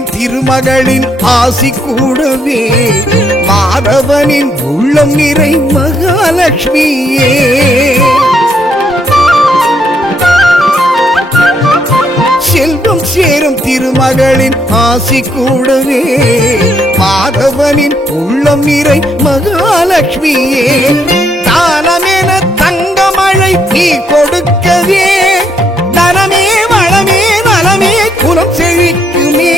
சேரும் திருமகளின் ஆசி கூடவே மாதவனின் உள்ளம் நிறை மகாலட்சுமியே. செல்வம் சேரும் திருமகளின் ஆசி கூடவே மாதவனின் உள்ளம் நிறை மகாலட்சுமியே. தானமென தங்கமழை நீ கொடுக்கவே தனமே வளமே நலமே குலம் செழிக்குமே.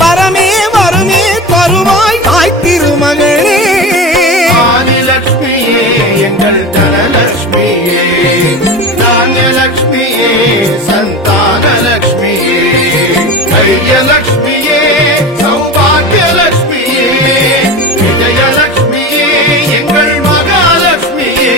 வரமே வருமே தருவாய் தாய் திருமகளே. ஆதிலட்சுமியே எங்கள் தனலட்சுமியே, தானியலட்சுமியே சந்தானலட்சுமியே, தைரியலட்சுமியே சௌபாகியலட்சுமியே, விஜயலட்சுமியே எங்கள் மகாலட்சுமியே.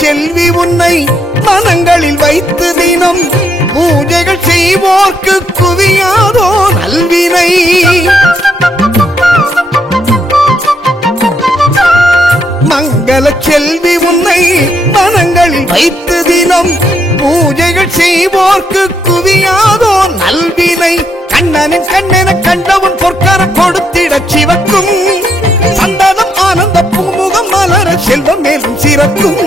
செல்வி உன்னை மனங்களில் வைத்து தினம் பூஜைகள் செய்வோர்க்கு குவியாதோ நல்வினை. மங்கள செல்வி உன்னை மனங்களில் வைத்து தினம் பூஜைகள் செய்வோர்க்கு குவியாதோ நல்வினை. கண்ணனின் கண்ணென கண்டவன் பொற்கரம் கொடுத்திட சிவக்கும் சந்தனம் ஆனந்த பூமுகம் மலர செல்வம் மேலும் சிறக்கும்.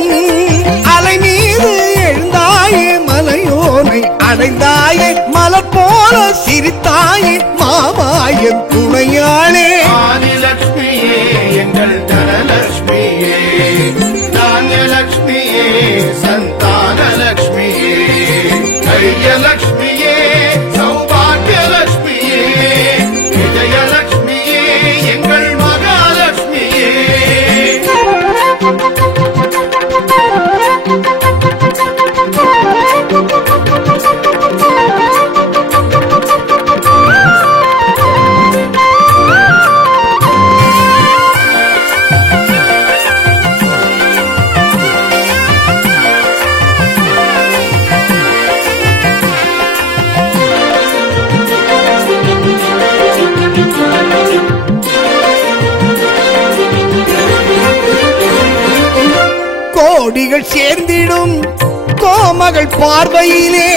அலை மீது எழுந்தாயே மலையோனை அடைந்தாயே மலர் போல சிரித்தாயே மாமாயன் துணையாளே. ஆதிலட்சுமியே எங்கள் தனலட்சுமியே, தானியலட்சுமியே சந்தானலட்சுமியே, தைரியலட்சுமியே சௌபாகியலட்சுமியே, விஜயலட்சுமியே எங்கள் மகாலட்சுமியே. கோடிகள் சேர்ந்திடும் கோமகள் பார்வையிலே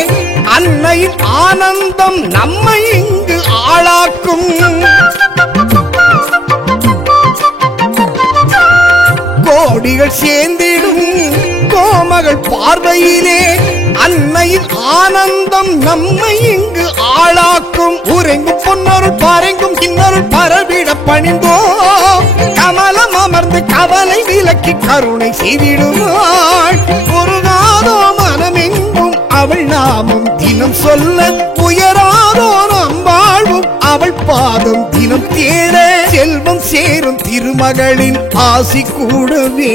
அன்னையின் ஆனந்தம் நம்மை இங்கு ஆளாக்கும். கோடிகள் சேர்ந்திடும் கோமகள் பார்வையிலே அன்னையின் ஆனந்தம் நம்மை இங்கு ஆளாக்கும். உறங்கும் பொன்னொருள் பாரெங்கும் இன்னொருள் பரவிட பணிந்தோ கமலம் அமர்ந்து கவலை விலக்கி கருணை செய்திடுவாள். உருகாதோ மனமெங்கும் அவள் நாமம் தினம் சொல்ல உயராதோ நம் வாழ்வும் அவள் பாதம் தினம் தேட. செல்வம் சேரும் திருமகளின் ஆசி கூடவே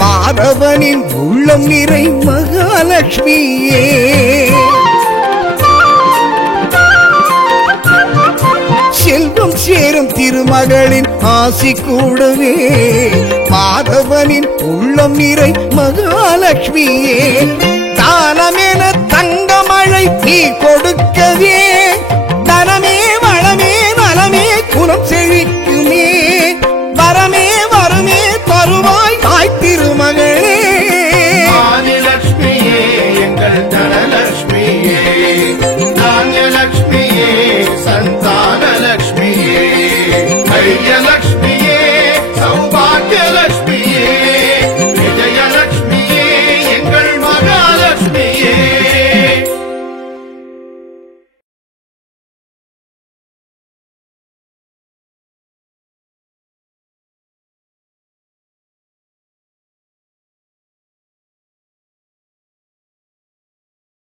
மாதவனின் உள்ளம் நிறை மகாலட்சுமியே. செல்வம் சேரும் திருமகளின் ஆசி கூடவே மாதவனின் உள்ளம் நிறை மகாலட்சுமியே. தானமென தங்கமழை நீ கொடுக்கவே தனமே வளமே நலமே குலம் செழிக்க